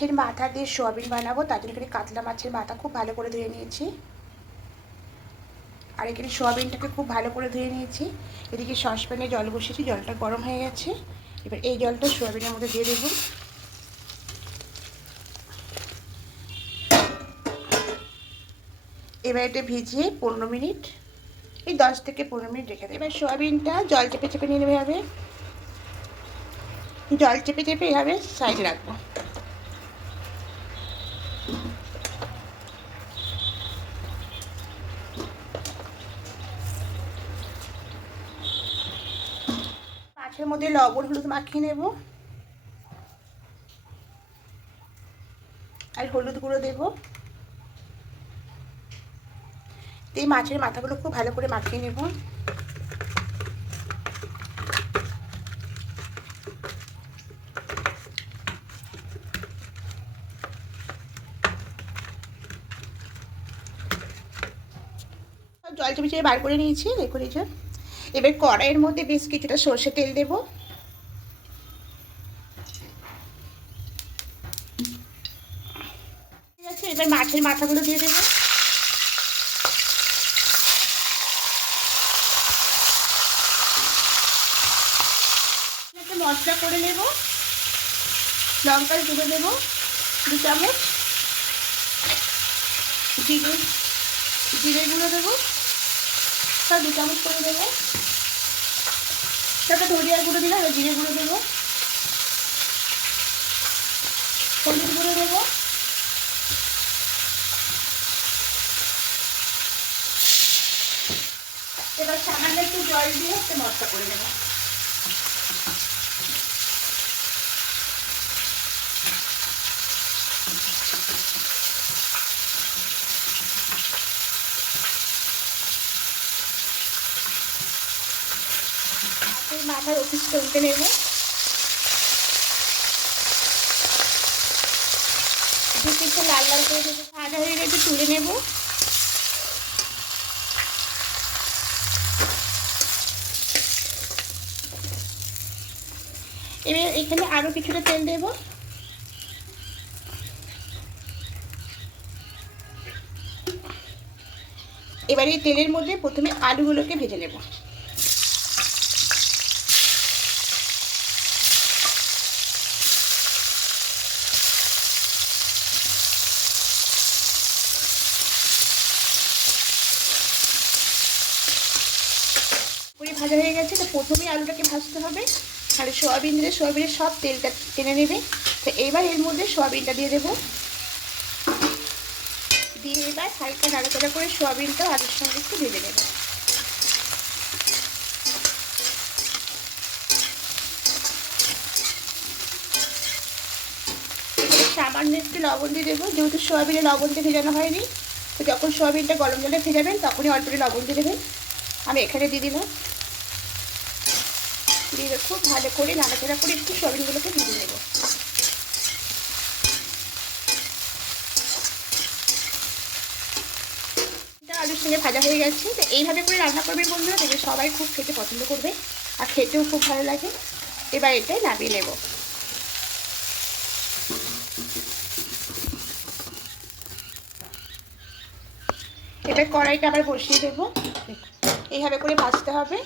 মাছের মাথা দিয়ে সোয়াবিন বানাবো, তার জন্য এখানে কাতলা মাছের মাথা খুব ভালো করে ধুয়ে নিয়েছি। আর এখানে সোয়াবিনটাকে খুব ভালো করে ধুয়ে নিয়েছি। এদিকে সসপ্যানে জল বসিয়েছি, জলটা গরম হয়ে গেছে। এবার এই জলটা সোয়াবিনের মধ্যে দিয়ে দেবো। এবার এটা ভিজিয়ে পনেরো মিনিট, এই দশ থেকে পনেরো মিনিট রেখে দেবে। এবার সোয়াবিনটা জল চেপে চেপে নিয়ে নেবে হবে জল চেপে চেপে এভাবে সাইড রাখব। মাছের মধ্যে লবণ, হলুদ মাখিয়ে নেব। আর হলুদ গুঁড়ো দেবো। এই মাছের মাথাগুলো খুব ভালো করে মাখিয়ে নেব। জল চমিচে বার করে নিয়েছি দেখুন এই এবার কড়াইয়ের মধ্যে বেশ কিছুটা সর্ষে তেল দেব। এবার মাছের মাথাগুলো দিয়ে দেবো। মশলা করে নেব। লঙ্কা গুঁড়ো দেব, দু চামচ। জিরে জিরে গুঁড়ো দেবো। সব দু চামচ করে দেবো। তারপরে ধরিয়া গুঁড়ো দিলাম, এবার জিরে গুঁড়ো দেবো। হলুদ গুঁড়ো দেবো। এবার সামান্য একটু জল দিয়ে একটা মশলা করে নেব। হাতের মাথার অফিস চলতে নেব। দু পিঠে লাল লাল করে দেবো ভাজা হয়ে গেছে, তুলে নেব। এবার এখানে আরও কিছুটা তেল দেব। এবার এই তেলের মধ্যে প্রথমে আলুগুলোকে ভেজে নেব। ভাজা হয়ে গেছে, তো প্রথমেই আলুটাকে ভাজতে হবে। আর সোয়াবিন দিলে সোয়াবিনের সব তেলটা টেনে নেবে। তো এবার এর মধ্যে সোয়াবিনটা দিয়ে দেবো। দিয়ে এবার হালকা নাড়াচাড়া করে সোয়াবিনটা আলুর সঙ্গে একটু ভেজে নেবে। সামান্য একটু লবণ দিয়ে দেবো। যেহেতু সোয়াবিনে লবণ দিয়ে ভেজানো হয়নি, তো যখন সোয়াবিনটা গরম জলে ভেজাবেন, তখনই অল্প লবণ দিয়ে দেবেন। আমি এখানে দিয়ে দিলাম। দিয়ে খুব ভালো করে নাড়াচাড়া করে একটু সোয়াবিনগুলোকে ভেজে নেব। আলুর সঙ্গে ভাজা হয়ে গেছে, তো এইভাবে করে রান্না করবে বন্ধুরা, দেখবে সবাই খুব খেতে পছন্দ করবে আর খেতেও খুব ভালো লাগে। এবার এটাই নামিয়ে নেব। এবার কড়াইটা আবার বসিয়ে দেবো। এইভাবে করে ভাজতে হবে।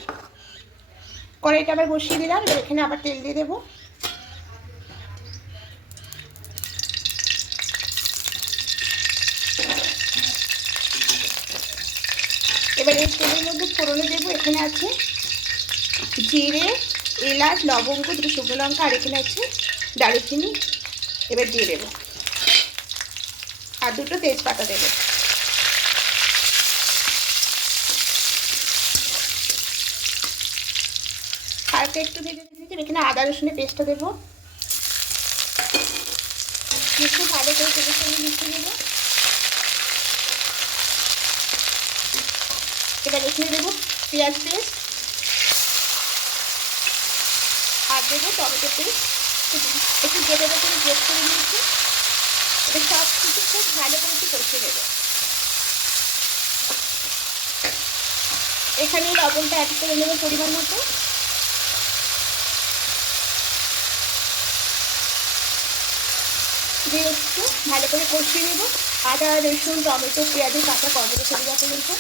কড়াইটা আবার বসিয়ে দিলাম, এবার এখানে আবার তেল দিয়ে দেবো। এবার এই তেলের মধ্যে ফোড়নে দেবো, এখানে আছে জিরে, এলাচ, লবঙ্গ, দুটো শুকনো লঙ্কা, আর এখানে আছে দারুচিনি। এবার দিয়ে দেবো। আর দুটো তেজপাতা দেবো। হালকা একটু ভেজে নিয়েছি এখানে আদা রসুনের পেস্টটা দেবো। একটু ভালো করে তেলের সঙ্গে মিশিয়ে দেবো এবার এখানে দেবো পেঁয়াজ পেস্ট। আর দেবো টমেটো পেস্ট। একটু জেলে করে গ্রেট করে নিয়েছি। এবার সব কিছু খুব ভালো করে একটু কষিয়ে দেবো এখানে লবণটা অ্যাড করে নেব পরিমাণ মতো। দিয়ে একটু ভালো করে কষিয়ে নেব। আদা, রসুন, টমেটো পেঁয়াজের কাঁচা গন্ধটা চলে যাওয়া পর্যন্ত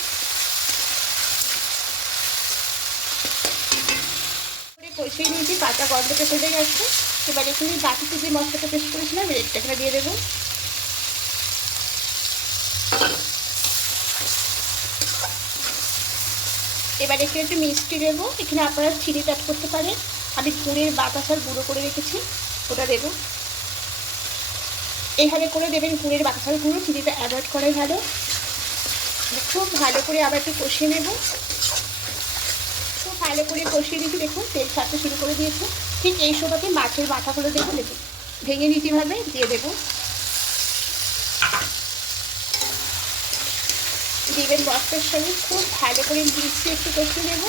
কষিয়ে নিয়েছি। কাঁচা গন্ধটা চলে গেছে। এবার এখানে বাকিতে যে মশলাটা পেস্ট করেছিলাম, রেডটা এখানে দিয়ে দেবো। এবার এখানে একটু মিষ্টি দেবো। এখানে আপনারা চিনি অ্যাড করতে পারেন। আমি গুড়ের বাতাসার গুঁড়ো করে রেখেছি। ওটা দেবো। এইভাবে করে দেবেন গুড়ের বাতাসার গুঁড়ো চিনিটা অ্যাভয়েড করাই ভালো। খুব ভালো করে আবার একটু কষিয়ে নেব। খুব ভালো করে কষিয়ে দিয়েছি দেখুন, তেল ছাড়তে শুরু করে দিয়েছে। ঠিক এই সময়তে মাছের মাথাগুলো দেখুন দেখুন, ভেঙে নিতে হবে, দিয়ে দেবো। দিবেন বস্তার সঙ্গে খুব ভালো করে মিশিয়ে একটু কষিয়ে নেব।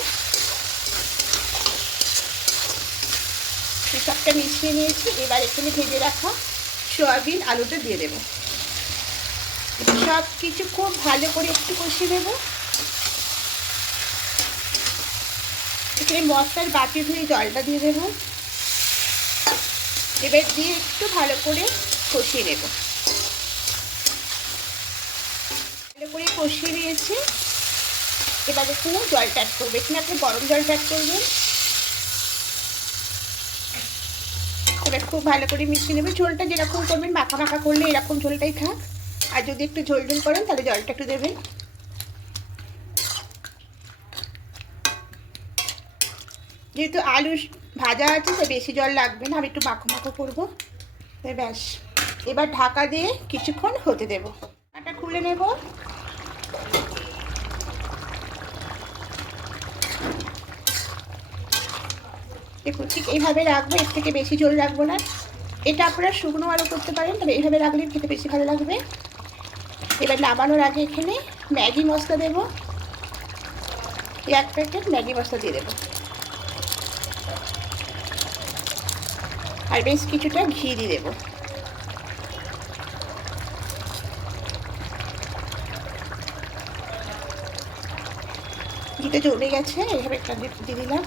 সবটা মিশিয়ে নিয়েছি, এবার এখানে ভেজে রাখা সয়াবিন আলুটা দিয়ে দেবো। সব কিছু খুব ভালো করে একটু কষিয়ে নেব। এখানে মশলার বাটি ধুয়ে জলটা দিয়ে দেবো। এবার দিয়ে একটু ভালো করে কষিয়ে নেব। ভালো করে কষিয়ে নিয়েছি। এবার এখানে জলটা অ্যাড করব। এখানে আপনি গরম জলটা অ্যাড করবেন। এবার খুব ভালো করে মিশিয়ে নেবেন ঝোলটা যেরকম করবেন, মাখা মাখা করলে এরকম ঝোলটাই থাক। আর যদি একটু ঝোল ঝোল করেন, তাহলে জলটা একটু দেবেন। যেহেতু আলু ভাজা আছে, তো বেশি জল লাগবে না, আমি একটু মাখো মাখো করব। ব্যাস, এবার ঢাকা দিয়ে কিছুক্ষণ হতে দেবো। ঢাকাটা খুলে নেব। দেখুন, ঠিক এইভাবে রাখব, এর থেকে বেশি জল রাখব না। এটা আপনারা শুকনো আরও করতে পারেন, তবে এইভাবে রাখলে খেতে বেশি ভালো লাগবে। এবার নামানোর আগে এখানে ম্যাগি মশলা দেবো। এক প্যাকেট ম্যাগি মশলা দিয়ে দেবো। আর বেশ কিছুটা ঘি দিয়ে দেবো। ঘিটা জমে গেছে, এইভাবে একটা দিয়ে দিলাম।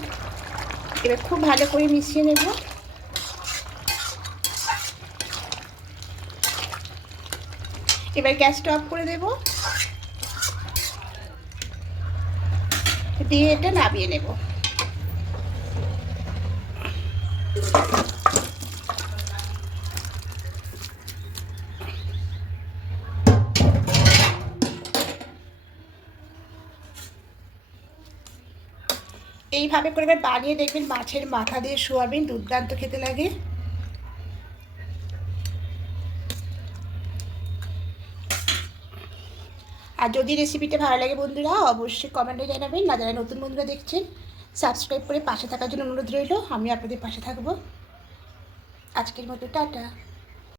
এবার খুব ভালো করে মিশিয়ে নেব। এবার গ্যাসটা অফ করে দেব। দিয়ে এটা নামিয়ে নেব। এইভাবে করে এবার বানিয়ে দেখবেন, মাছের মাথা দিয়ে শোয়াবেন, দুর্দান্ত খেতে লাগে। আর যদি রেসিপিটা ভালো লাগে বন্ধুরা, অবশ্যই কমেন্টে জানাবেন। না যারা নতুন বন্ধুরা দেখছেন সাবস্ক্রাইব করে পাশে থাকার জন্য অনুরোধ রইল। আমি আপনাদের পাশে থাকব। আজকের মতো টাটা।